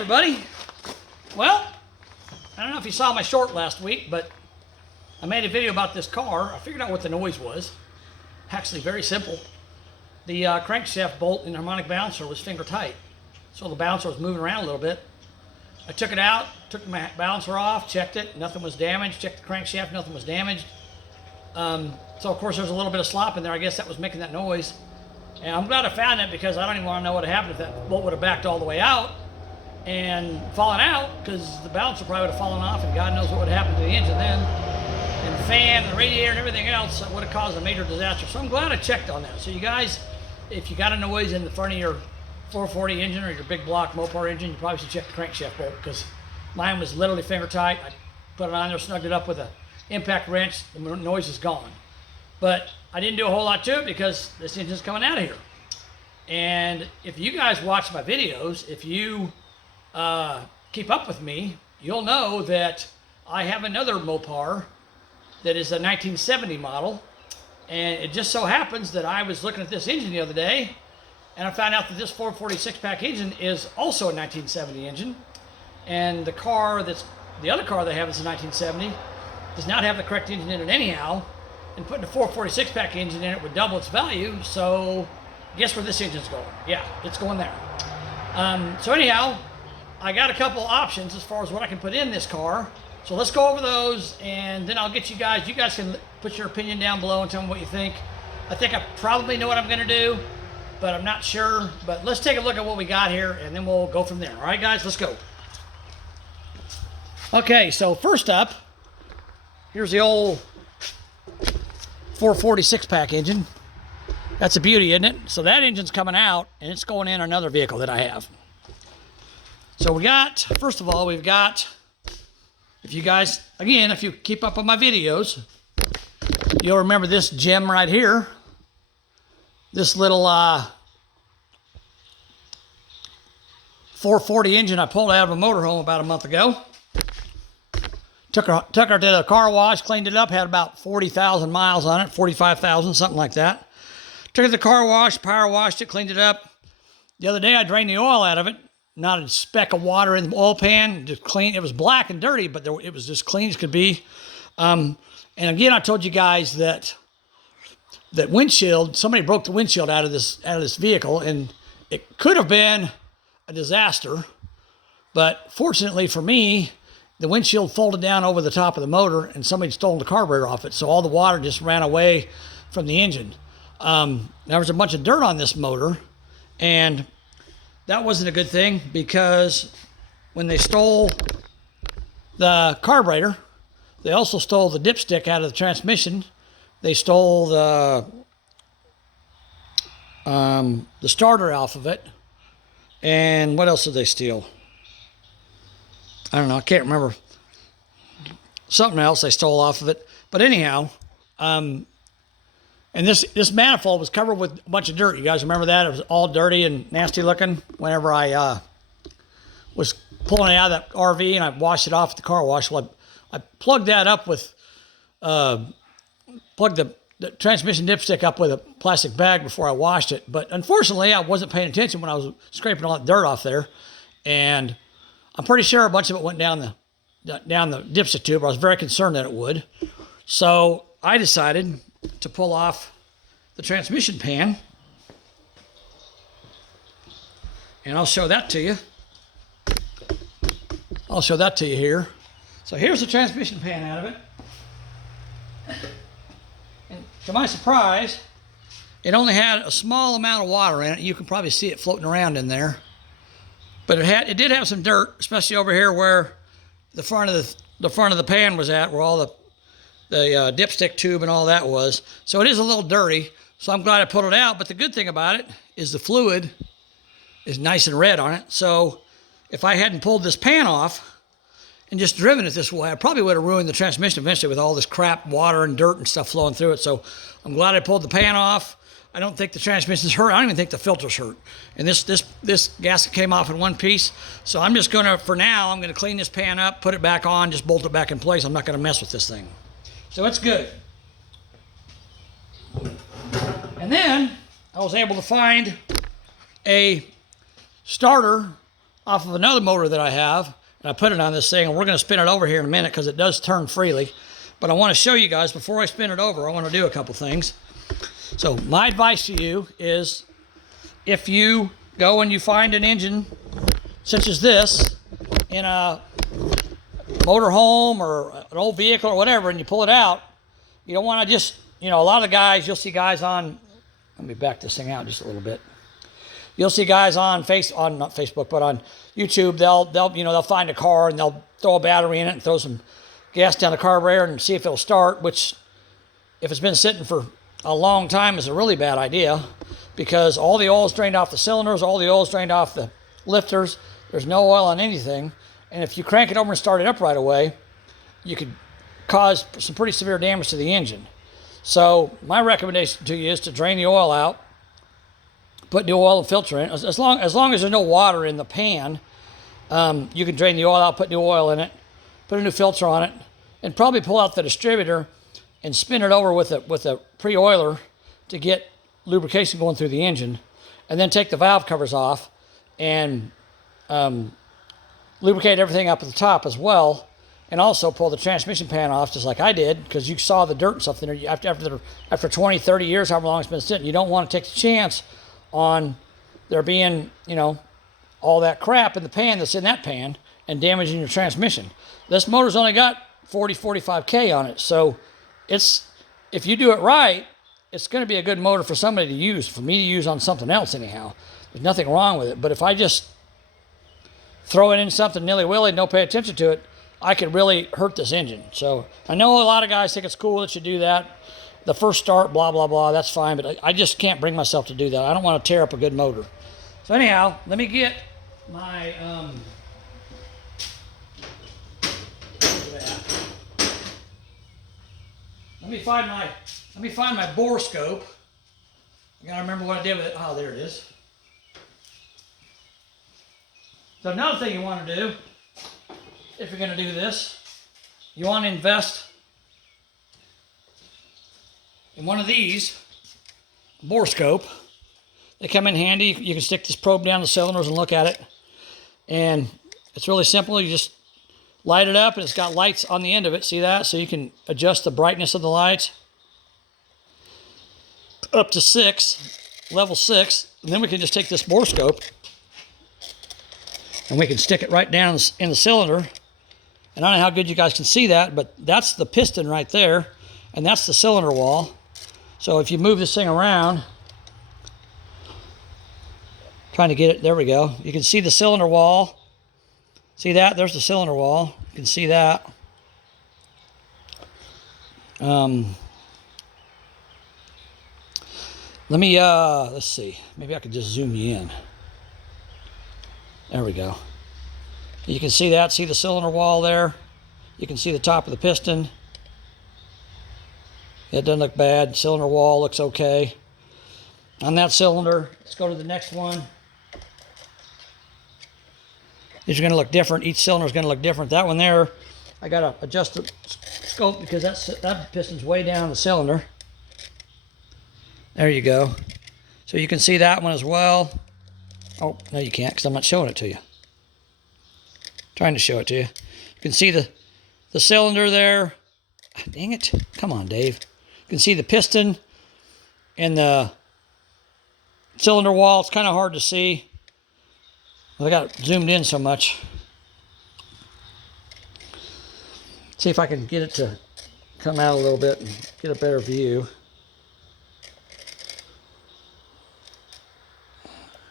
everybody. Well, I don't know if you saw my short last week, but I made a video about this car. I figured out what the noise was. Actually, very simple. The crankshaft bolt in the harmonic balancer was finger tight, so the balancer was moving around a little bit. I took it out, took the balancer off, checked it, nothing was damaged. Checked the crankshaft, nothing was damaged. So of course there's a little bit of slop in there. I guess that was making that noise. And I'm glad I found it, because I don't even want to know what had happened if that bolt would have backed all the way out and fallen out, because the balancer probably would have fallen off, and God knows what would have happened to the engine then. And the fan and the radiator and everything else would have caused a major disaster. So I'm glad I checked on that. So you guys, if you got a noise in the front of your 440 engine or your big block Mopar engine, you probably should check the crankshaft bolt, because mine was literally finger tight. I put it on there, snugged it up with an impact wrench, the noise is gone. But I didn't do a whole lot to it because this engine's coming out of here. And if you guys watch my videos, if you keep up with me, you'll know that I have another Mopar that is a 1970 model. And it just so happens that I was looking at this engine the other day, and I found out that this 446 pack engine is also a 1970 engine. And the other car that I have is a 1970, does not have the correct engine in it anyhow. And putting a 446 pack engine in it would double its value. So guess where this engine's going? Yeah, it's going there. So anyhow, I got a couple options as far as what I can put in this car. So let's go over those, and then I'll get you guys can put your opinion down below and tell me what you think. I think I probably know what I'm gonna do, but I'm not sure. But let's take a look at what we got here, and then we'll go from there. All right, guys, let's go. Okay, so first up, here's the old 446 pack engine. That's a beauty, isn't it? So that engine's coming out, and it's going in another vehicle that I have. So first of all, we've got, if you guys, again, if you keep up on my videos, you'll remember this gem right here. This little 440 engine I pulled out of a motorhome about a month ago. Took her to the car wash, cleaned it up, had about 40,000 miles on it, 45,000, something like that. Took it to the car wash, power washed it, cleaned it up. The other day I drained the oil out of it. Not a speck of water in the oil pan, just clean. It was black and dirty, but it was as clean as could be. And again, I told you guys that windshield, somebody broke the windshield out of this vehicle, and it could have been a disaster. But fortunately for me, the windshield folded down over the top of the motor, and somebody stole the carburetor off it, so all the water just ran away from the engine. There was a bunch of dirt on this motor, and that wasn't a good thing, because when they stole the carburetor, they also stole the dipstick out of the transmission. They stole the starter off of it. And what else did they steal? I don't know. I can't remember. Something else they stole off of it. But anyhow, and this manifold was covered with a bunch of dirt. You guys remember that? It was all dirty and nasty looking whenever I was pulling it out of that RV, and I washed it off at the car wash. Well, I plugged that up with, plugged the transmission dipstick up with a plastic bag before I washed it. But unfortunately, I wasn't paying attention when I was scraping all that dirt off there. And I'm pretty sure a bunch of it went down the dipstick tube. I was very concerned that it would. So I decided to pull off the transmission pan, and I'll show that to you. I'll show that to you here. So here's the transmission pan out of it, and to my surprise, it only had a small amount of water in it. You can probably see it floating around in there, but it did have some dirt, especially over here where the front of the pan was at, where all the dipstick tube and all that was. So it is a little dirty, so I'm glad I pulled it out. But the good thing about it is the fluid is nice and red on it. So if I hadn't pulled this pan off and just driven it this way, I probably would have ruined the transmission eventually with all this crap, water and dirt and stuff flowing through it. So I'm glad I pulled the pan off. I don't think the transmission's hurt. I don't even think the filter's hurt. And this gasket came off in one piece. So I'm just gonna, for now, I'm gonna clean this pan up, put it back on, just bolt it back in place. I'm not gonna mess with this thing. So it's good. And then I was able to find a starter off of another motor that I have, and I put it on this thing, and we're going to spin it over here in a minute because it does turn freely. But I want to show you guys, before I spin it over, I want to do a couple things. So my advice to you is, if you go and you find an engine such as this in a motorhome or an old vehicle or whatever, and you pull it out, you don't want to just, a lot of the guys, you'll see guys on, let me back this thing out just a little bit. You'll see guys on not Facebook, but on YouTube, they'll find a car and they'll throw a battery in it and throw some gas down the carburetor and see if it'll start, which, if it's been sitting for a long time, is a really bad idea, because all the oil is drained off the cylinders, all the oil is drained off the lifters, there's no oil on anything, and if you crank it over and start it up right away, you could cause some pretty severe damage to the engine. So my recommendation to you is to drain the oil out, put new oil and filter in. As long as there's no water in the pan, you can drain the oil out, put new oil in it, put a new filter on it, and probably pull out the distributor and spin it over with a pre-oiler to get lubrication going through the engine, and then take the valve covers off and lubricate everything up at the top as well, and also pull the transmission pan off just like I did, because you saw the dirt and stuff in there. After 20, 30 years, however long it's been sitting, you don't want to take the chance on there being, all that crap in the pan that's in that pan and damaging your transmission. This motor's only got 40, 45K on it, so if you do it right, it's going to be a good motor for somebody to use, for me to use on something else anyhow. There's nothing wrong with it. But if I just throw it in something nilly-willy and don't pay attention to it, I could really hurt this engine. So I know a lot of guys think it's cool that you do that. The first start, blah, blah, blah, that's fine. But I just can't bring myself to do that. I don't want to tear up a good motor. So anyhow, let me get my... Let me find my bore scope. I gotta remember what I did with it. Oh, there it is. So another thing you want to do, if you're going to do this, you want to invest in one of these bore scope. They come in handy. You can stick this probe down the cylinders and look at it. And it's really simple. You just light it up, and it's got lights on the end of it. See that? So you can adjust the brightness of the lights up to 6, level 6. And then we can just take this bore scope and we can stick it right down in the cylinder. And I don't know how good you guys can see that, but that's the piston right there, and that's the cylinder wall. So if you move this thing around, trying to get it, there we go. You can see the cylinder wall. See that? There's the cylinder wall. You can see that. Let me, let's see. Maybe I could just zoom you in. There we go. You can see that. See the cylinder wall there? You can see the top of the piston. It doesn't look bad. Cylinder wall looks okay. On that cylinder, let's go to the next one. These are going to look different. Each cylinder is going to look different. That one there, I got to adjust the scope because that piston's way down the cylinder. There you go. So you can see that one as well. Oh, no you can't, because I'm not showing it to you. Trying to show it to you. You can see the cylinder there. Dang it. Come on, Dave. You can see the piston and the cylinder wall. It's kind of hard to see. I got it zoomed in so much. See if I can get it to come out a little bit and get a better view.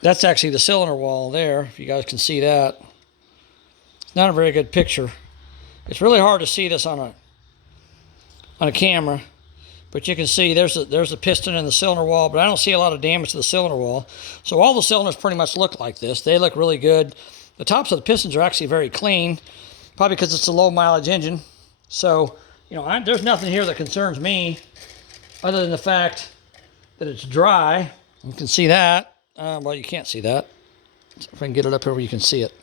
That's actually the cylinder wall there, if you guys can see that. It's not a very good picture. It's really hard to see this on a camera, but you can see there's a piston in the cylinder wall, but I don't see a lot of damage to the cylinder wall. So all the cylinders pretty much look like this. They look really good. The tops of the pistons are actually very clean, probably because it's a low mileage engine. So, there's nothing here that concerns me other than the fact that it's dry. You can see that. Well, you can't see that. If I can get it up here where you can see it.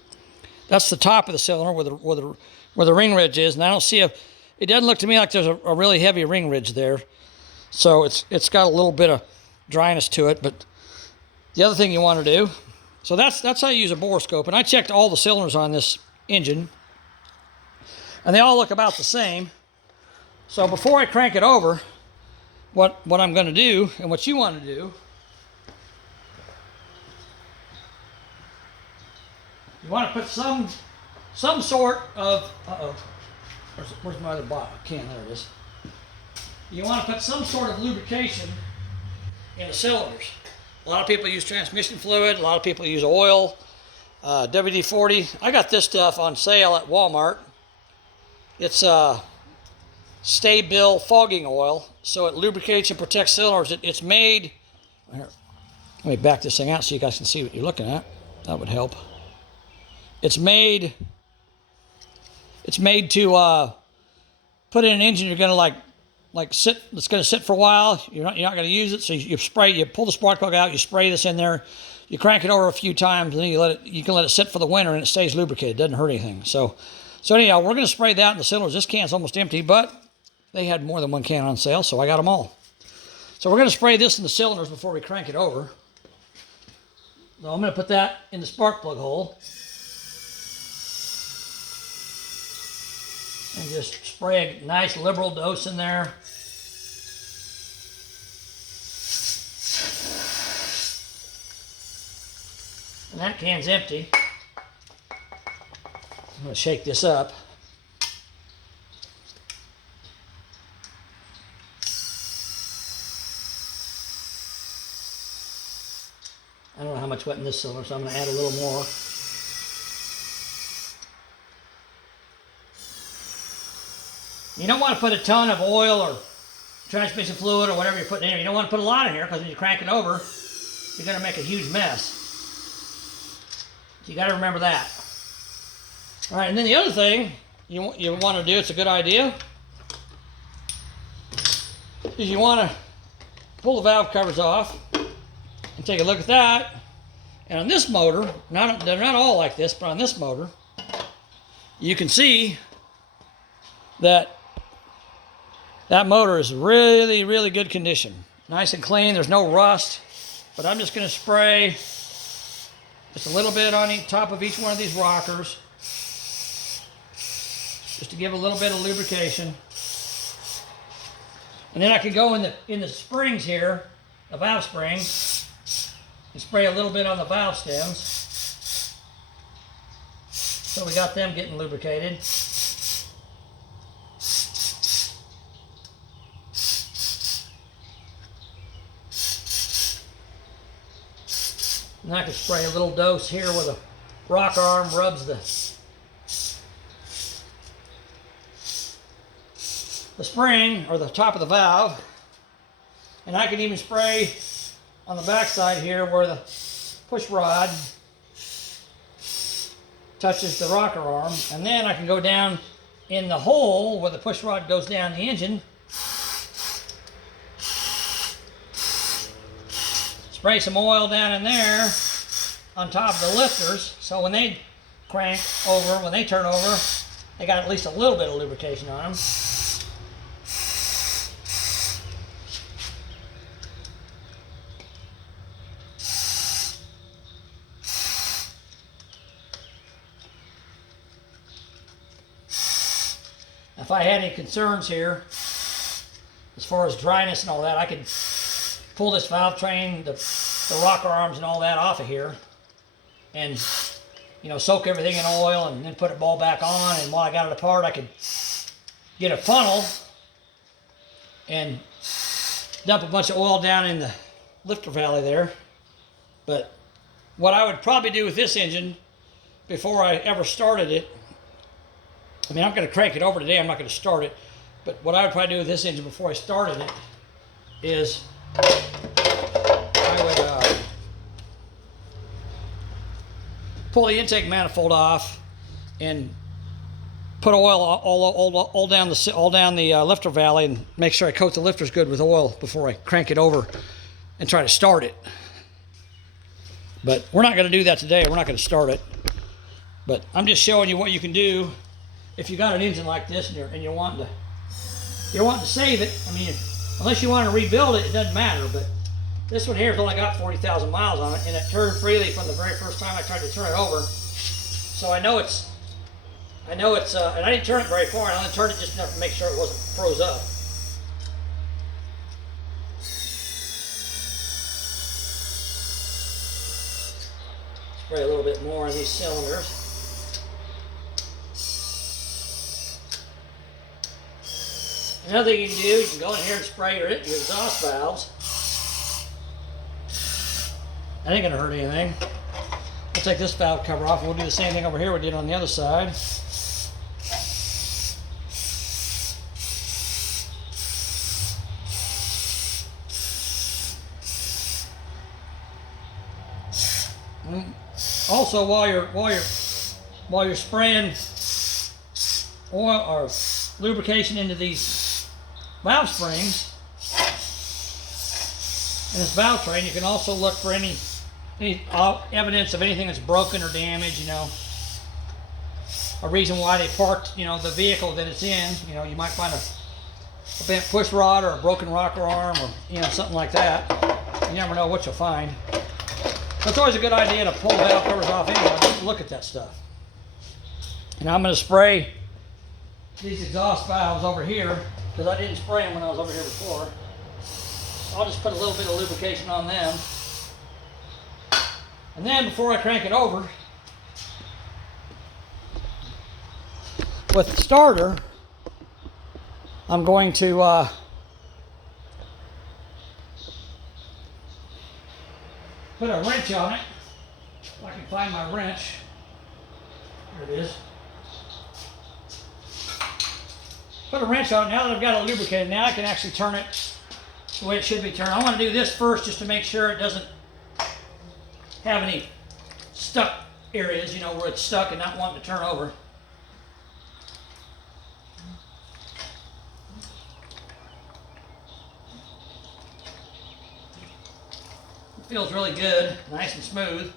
That's the top of the cylinder where the ring ridge is, and I don't see it doesn't look to me like there's a really heavy ring ridge there. So it's got a little bit of dryness to it, but the other thing you want to do So that's how you use a borescope. And I checked all the cylinders on this engine, and they all look about the same. So before I crank it over, what I'm going to do, and what you want to do, you want to put some sort of, where's my other can? There it is. You want to put some sort of lubrication in the cylinders. A lot of people use transmission fluid. A lot of people use oil, WD-40. I got this stuff on sale at Walmart. It's Stay-Bil fogging oil, so it lubricates and protects cylinders. It's made, here, let me back this thing out so you guys can see what you're looking at. That would help. It's made to put in an engine you're going to like sit. It's going to sit for a while. You're not going to use it, so you pull the spark plug out, you spray this in there, you crank it over a few times, and then you can let it sit for the winter, and it stays lubricated. It doesn't hurt anything. So anyhow, we're going to spray that in the cylinders. This can's almost empty, but they had more than one can on sale, so I got them all. So we're going to spray this in the cylinders before we crank it over. So I'm going to put that in the spark plug hole. And just spray a nice liberal dose in there. And that can's empty. I'm going to shake this up. I don't know how much went in this cylinder, so I'm going to add a little more. You don't want to put a ton of oil or transmission fluid or whatever you're putting in here. You don't want to put a lot in here because when you crank it over, you're going to make a huge mess. So you got to remember that. All right, and then the other thing you want to do, it's a good idea, is you want to pull the valve covers off and take a look at that. And on this motor, they're not all like this, but on this motor, you can see that motor is really, really good condition. Nice and clean, there's no rust. But I'm just going to spray just a little bit on the top of each one of these rockers, just to give a little bit of lubrication. And then I can go in the springs here, the valve springs, and spray a little bit on the valve stems. So we got them getting lubricated. And I can spray a little dose here where the rocker arm rubs the spring or the top of the valve. And I can even spray on the back side here where the push rod touches the rocker arm. And then I can go down in the hole where the push rod goes down the engine. Spray some oil down in there on top of the lifters, so when they crank over, when they turn over, they got at least a little bit of lubrication on them. If I had any concerns here, as far as dryness and all that, I could pull this valve train, the rocker arms and all that off of here, and soak everything in oil and then put it all back on. And while I got it apart, I could get a funnel and dump a bunch of oil down in the lifter valley there. But what I would probably do with this engine before I ever started it, I mean, I'm going to crank it over today, I'm not going to start it, but what I would probably do with this engine before I started it is I would pull the intake manifold off and put oil all down the lifter valley, and make sure I coat the lifters good with oil before I crank it over and try to start it. But we're not going to do that today. We're not going to start it. But I'm just showing you what you can do if you got an engine like this and you're wanting to save it. I mean, unless you want to rebuild it, it doesn't matter. But This one here has only got 40,000 miles on it, and it turned freely from the very first time I tried to turn it over. So I know it's, and I didn't turn it very far, I only turned it just enough to make sure it wasn't froze up. Spray a little bit more on these cylinders. Another thing you can do, you can go in here and spray your exhaust valves. That ain't gonna hurt anything. We'll take this valve cover off and we'll do the same thing over here we did on the other side. Also, while you're spraying oil or lubrication into these valve springs and this valve train, you can also look for any evidence of anything that's broken or damaged. You know, a reason why they parked, you know, the vehicle that it's in. You know, you might find a bent push rod or a broken rocker arm or, you know, something like that. You never know what you'll find. So it's always a good idea to pull the valve covers off anyway, just to look at that stuff. And I'm going to spray these exhaust valves over here because I didn't spray them when I was over here before. I'll just put a little bit of lubrication on them. And then before I crank it over, with the starter, I'm going to put a wrench on it. If I can find my wrench. There it is. Put a wrench on it. Now that I've got it lubricated, now I can actually turn it the way it should be turned. I want to do this first just to make sure it doesn't have any stuck areas, you know, where it's stuck and not wanting to turn over. It feels really good, nice and smooth.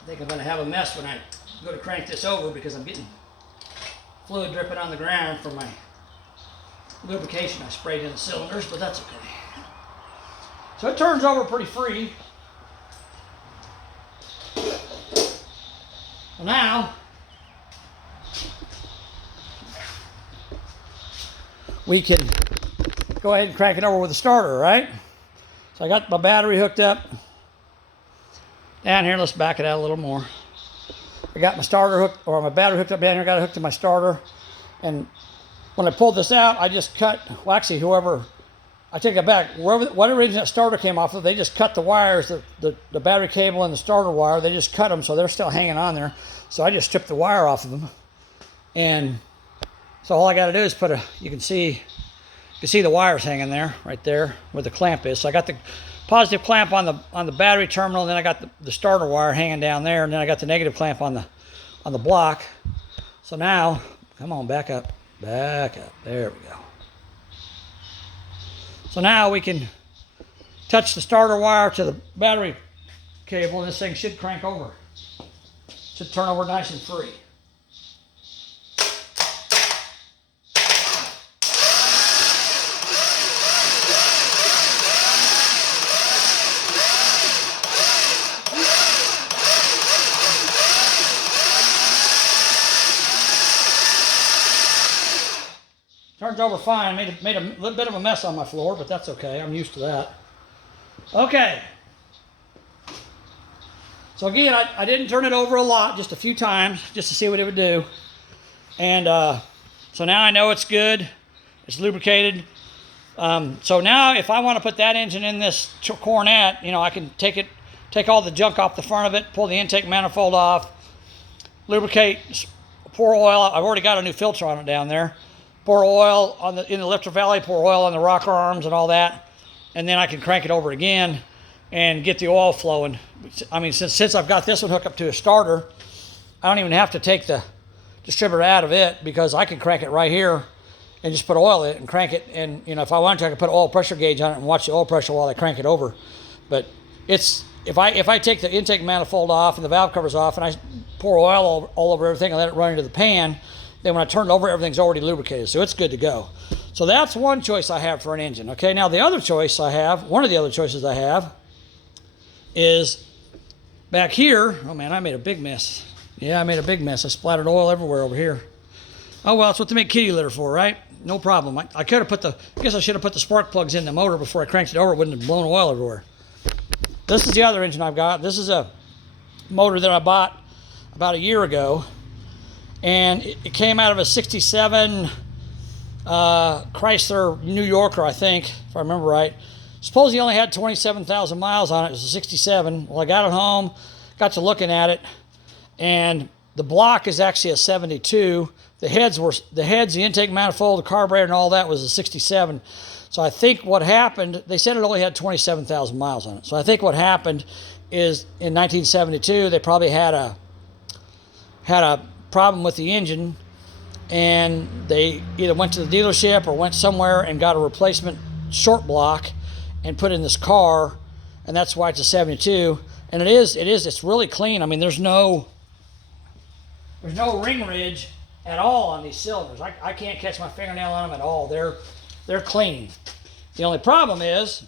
I think I'm going to have a mess when I go to crank this over because I'm getting fluid dripping on the ground from my lubrication I sprayed in the cylinders, but that's okay. So it turns over pretty free. Well, now we can go ahead and crank it over with the starter, right? So I got my battery hooked up down here. Let's back it out a little more. I got my starter hooked, or my battery hooked up down here, got it hooked to my starter. And when I pulled this out, I just cut, well actually I take it back, whatever reason that starter came off of, they just cut the wires, the battery cable and the starter wire, they just cut them so they're still hanging on there. So I just stripped the wire off of them. And so all I got to do is you can see the wires hanging there, right there, where the clamp is. So I got the positive clamp on the battery terminal, and then I got the starter wire hanging down there, and then I got the negative clamp on the block. So now, come on, back up. There we go. So now we can touch the starter wire to the battery cable, and this thing should crank over. Should turn over nice and free. Turns over fine. Made a little bit of a mess on my floor, but that's okay. I'm used to that. Okay. So again, I didn't turn it over a lot, just a few times, just to see what it would do. And so now I know it's good. It's lubricated. So now if I want to put that engine in this Coronet, you know, I can take all the junk off the front of it, pull the intake manifold off, lubricate, pour oil. I've already got a new filter on it down there. Pour oil in the lifter valley, pour oil on the rocker arms and all that, and then I can crank it over again and get the oil flowing. I mean, since I've got this one hooked up to a starter, I don't even have to take the distributor out of it because I can crank it right here and just put oil in it and crank it. And you know, if I wanted to, I could put an oil pressure gauge on it and watch the oil pressure while I crank it over. But it's if I take the intake manifold off and the valve covers off and I pour oil all over everything and let it run into the pan, then when I turn it over, everything's already lubricated, so it's good to go. So that's one choice I have for an engine. Okay, now the other choice I have, one of the other choices I have, is back here. Oh man, I made a big mess. Yeah, I made a big mess. I splattered oil everywhere over here. Oh well, that's what they make kitty litter for, right? No problem. I could have put I guess I should have put the spark plugs in the motor before I cranked it over. It wouldn't have blown oil everywhere. This is the other engine I've got. This is a motor that I bought about a year ago. And it came out of a 67 Chrysler New Yorker, I think, if I remember right. Suppose he only had 27,000 miles on it. It was a 67. Well, I got it home, got to looking at it, and the block is actually a 72. The heads, the intake manifold, the carburetor, and all that was a 67. So I think what happened, they said it only had 27,000 miles on it. So I think what happened is in 1972, they probably had a problem with the engine, and they either went to the dealership or went somewhere and got a replacement short block and put in this car, and that's why it's a 72. And it's really clean. I mean, there's no ring ridge at all on these cylinders. I can't catch my fingernail on them at all. They're clean. The only problem is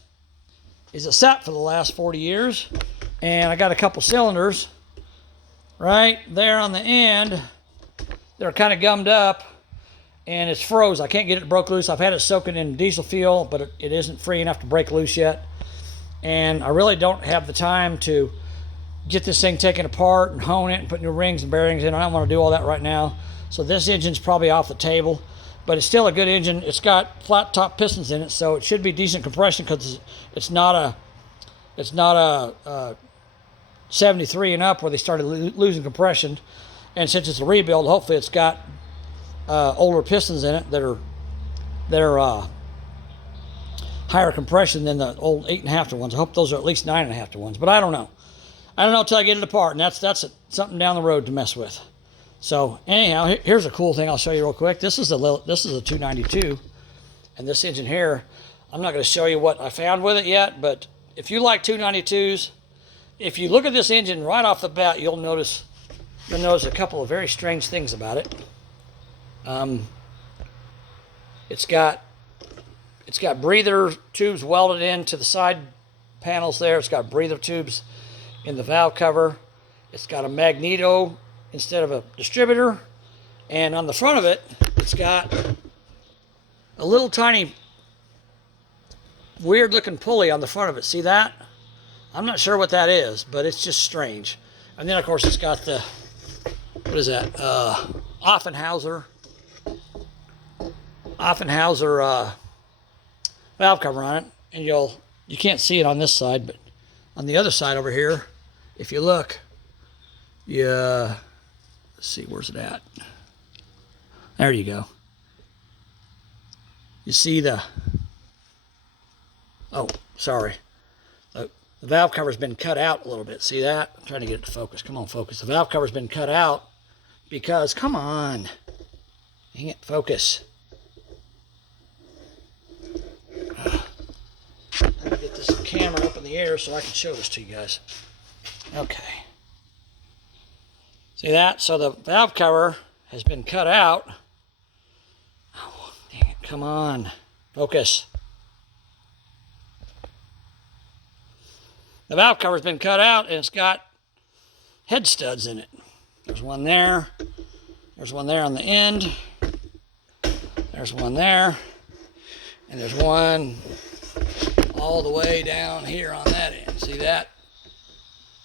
it sat for the last 40 years, and I got a couple cylinders right there on the end. They're kind of gummed up, and it's froze. I can't get it broke loose. I've had it soaking in diesel fuel, but it isn't free enough to break loose yet. And I really don't have the time to get this thing taken apart and hone it and put new rings and bearings in. I don't want to do all that right now. So this engine's probably off the table, but it's still a good engine. It's got flat top pistons in it, so it should be decent compression because it's not a 73 and up where they started losing compression. And since it's a rebuild, hopefully it's got older pistons in it that are higher compression than the old 8.5 to ones. I hope those are at least 9.5 to ones, but I don't know. I don't know until I get it apart, and that's something down the road to mess with. So anyhow, here's a cool thing I'll show you real quick. This is a 292, and this engine here, I'm not going to show you what I found with it yet, but if you like 292s, if you look at this engine right off the bat, you'll notice a couple of very strange things about it. It's got breather tubes welded into the side panels there. It's got breather tubes in the valve cover. It's got a magneto instead of a distributor. And on the front of it, it's got a little tiny weird looking pulley on the front of it. See that? I'm not sure what that is, but it's just strange. And then of course it's got the, what is that? Offenhauser valve cover on it. And you can't see it on this side, but on the other side over here, if you look, let's see, where's it at? There you go. You see the, oh, sorry. The valve cover's been cut out a little bit. See that? I'm trying to get it to focus. Come on, focus. The valve cover's been cut out because, come on. Dang it, focus. Let me get this camera up in the air so I can show this to you guys. Okay. See that? So the valve cover has been cut out. Oh, dang it. Come on. Focus. The valve cover's been cut out, and it's got head studs in it. There's one there. There's one there on the end. There's one there. And there's one all the way down here on that end. See that?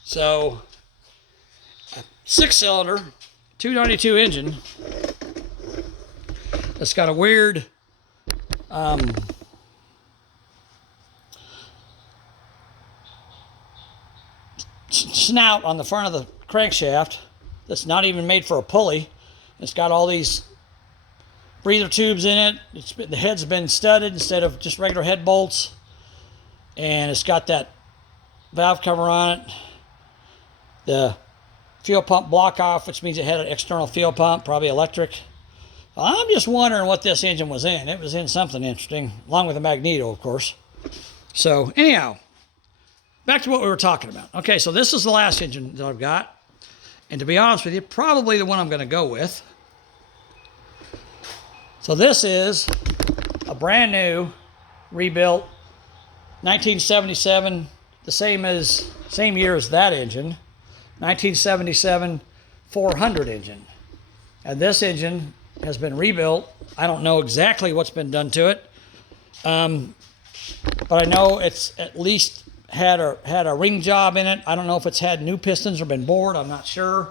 So, a 6-cylinder, 292 engine. It's got a weird snout on the front of the crankshaft that's not even made for a pulley. It's got all these breather tubes in it. The head's been studded instead of just regular head bolts. And it's got that valve cover on it. The fuel pump block off, which means it had an external fuel pump, probably electric. I'm just wondering what this engine was in. It was in something interesting, along with a magneto, of course. So anyhow, back to what we were talking about. Okay, so this is the last engine that I've got. And to be honest with you, probably the one I'm going to go with. So this is a brand new, rebuilt, 1977, the same year as that engine, 1977 400 engine. And this engine has been rebuilt. I don't know exactly what's been done to it, but I know it's at least had a ring job in it. I don't know if it's had new pistons or been bored. I'm not sure.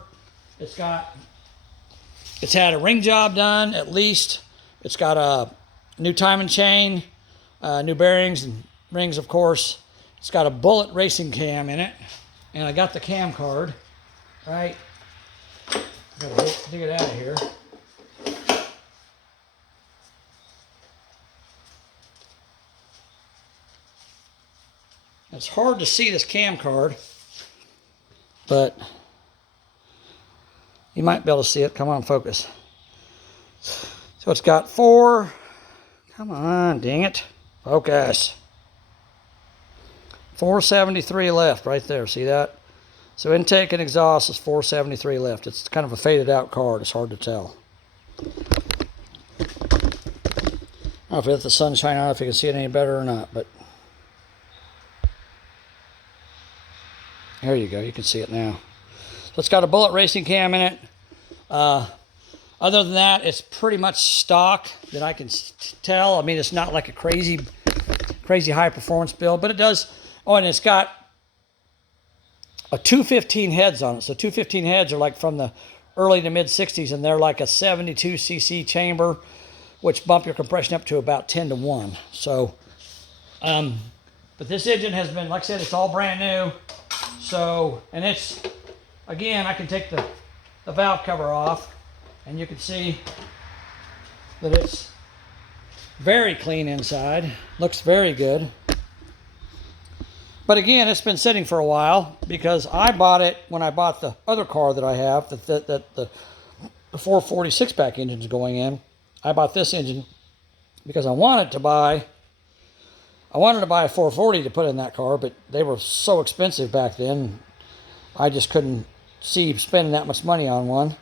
It's had a ring job done at least. It's got a new timing chain, new bearings and rings, of course. It's got a bullet racing cam in it, and I got the cam card. Right, gotta dig it out of here. It's hard to see this cam card, but you might be able to see it. Come on, focus. So it's got four, come on, dang it, focus. 473 left right there, see that? So intake and exhaust is 473 left. It's kind of a faded out card, it's hard to tell. I don't know if it's the sunshine on, if you can see it any better or not, but there you go, you can see it now. So it's got a bullet racing cam in it. Other than that, it's pretty much stock that I can tell. I mean, it's not like a crazy high performance build, but it does. Oh, and it's got a 215 heads on it. So 215 heads are like from the early to mid 60s, and they're like a 72 cc chamber, which bump your compression up to about 10 to 1. So, but this engine has been, like I said, it's all brand new. So, and it's, again, I can take the valve cover off, and you can see that it's very clean inside. Looks very good. But again, it's been sitting for a while because I bought it when I bought the other car that I have, the 446 pack engine's going in. I bought this engine because I wanted to buy a 440 to put in that car, but they were so expensive back then. I just couldn't see spending that much money on one.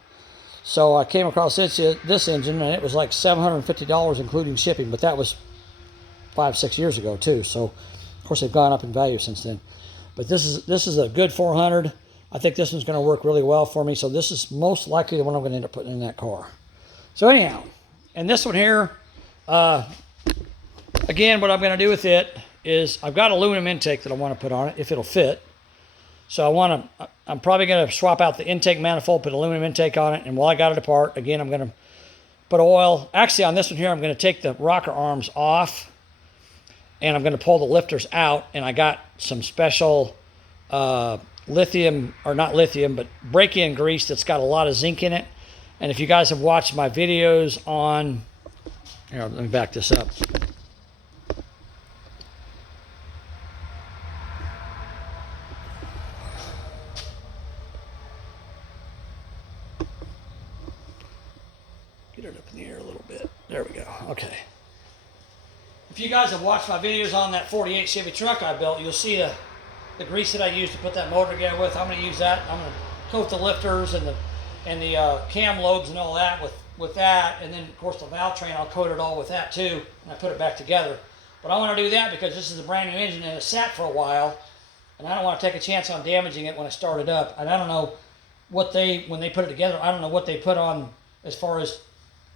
So I came across this engine, and it was like $750 including shipping, but that was 5-6 years ago too. So of course they've gone up in value since then. But this is a good 400. I think this one's going to work really well for me. So this is most likely the one I'm going to end up putting in that car. So anyhow, and this one here, again, what I'm going to do with it is I've got aluminum intake that I want to put on it if it'll fit. So I'm probably going to swap out the intake manifold, put aluminum intake on it, and while I got it apart, again, I'm going to put oil. Actually, on this one here, I'm going to take the rocker arms off, and I'm going to pull the lifters out, and I got some special lithium, or not lithium, but break-in grease that's got a lot of zinc in it. And if you guys have watched my videos on, here, let me back this up. Get it up in the air a little bit. There we go. Okay. If you guys have watched my videos on that 48 Chevy truck I built, you'll see the grease that I used to put that motor together with. I'm going to use that. I'm going to coat the lifters and the cam lobes and all that with that. And then, of course, the valve train, I'll coat it all with that too. And I put it back together. But I want to do that because this is a brand new engine and it sat for a while. And I don't want to take a chance on damaging it when I start it up. And I don't know what when they put it together, I don't know what they put on as far as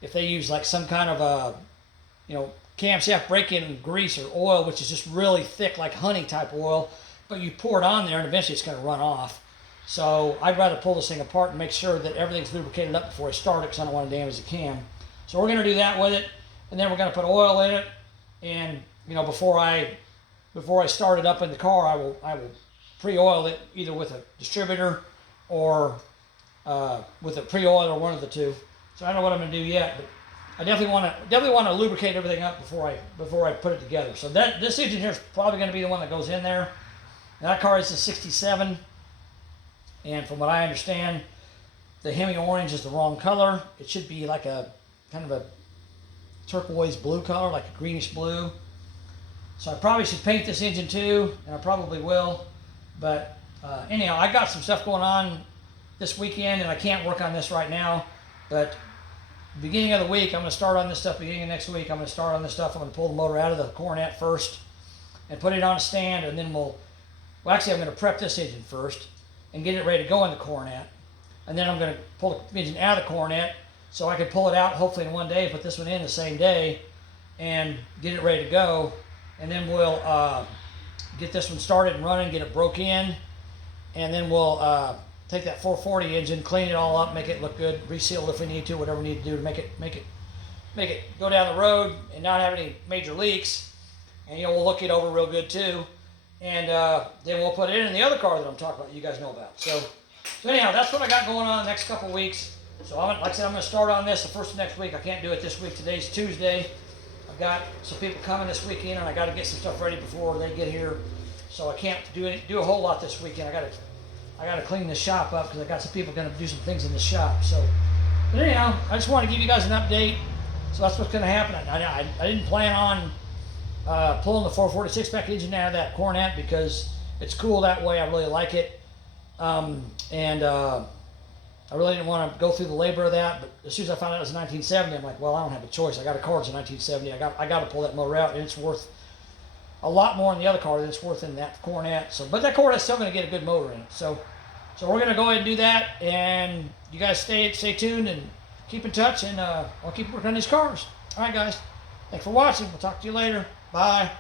if they use like some kind of a, camshaft break-in grease or oil, which is just really thick, like honey type oil, but you pour it on there and eventually it's going to run off. So I'd rather pull this thing apart and make sure that everything's lubricated up before I start it because I don't want to damage the cam. So we're going to do that with it, and then we're going to put oil in it. And before I start it up in the car, I will pre-oil it either with a distributor or with a pre-oil or one of the two. So I don't know what I'm going to do yet, but I definitely want to lubricate everything up before I put it together. So this engine here is probably going to be the one that goes in there. That car is a 67, and from what I understand, the Hemi orange is the wrong color. It should be like a kind of a turquoise blue color, like a greenish blue. So I probably should paint this engine too, and I probably will. But anyhow, I got some stuff going on this weekend, and I can't work on this right now. But beginning of the week, I'm going to start on this stuff. Beginning of next week, I'm going to start on this stuff. I'm going to pull the motor out of the Coronet first and put it on a stand, and then well, actually, I'm going to prep this engine first and get it ready to go in the Coronet. And then I'm going to pull the engine out of the Coronet so I can pull it out hopefully in one day, put this one in the same day, and get it ready to go. And then we'll get this one started and running, get it broke in, and then we'll take that 440 engine, clean it all up, make it look good, reseal if we need to, whatever we need to do to make it go down the road and not have any major leaks. And we'll look it over real good too. And then we'll put it in the other car that I'm talking about, you guys know about. So anyhow, that's what I got going on the next couple weeks. So like I said, I'm going to start on this the first of next week. I can't do it this week. Today's Tuesday. I've got some people coming this weekend, and I got to get some stuff ready before they get here. So I can't do a whole lot this weekend. I got to clean the shop up because I got some people going to do some things in the shop. So, but anyhow, I just want to give you guys an update. So that's what's going to happen. I didn't plan on pulling the 446 pack engine out of that Coronet because it's cool that way. I really like it. I really didn't want to go through the labor of that, but as soon as I found out it was 1970, I'm like, well, I don't have a choice. I got a car that's a 1970. I got to pull that motor out, and it's worth a lot more in the other car than it's worth in that Coronet. So, but that Coronet's still going to get a good motor in it. So we're going to go ahead and do that, and you guys stay tuned and keep in touch, and I'll keep working on these cars. All right, guys. Thanks for watching. We'll talk to you later. Bye.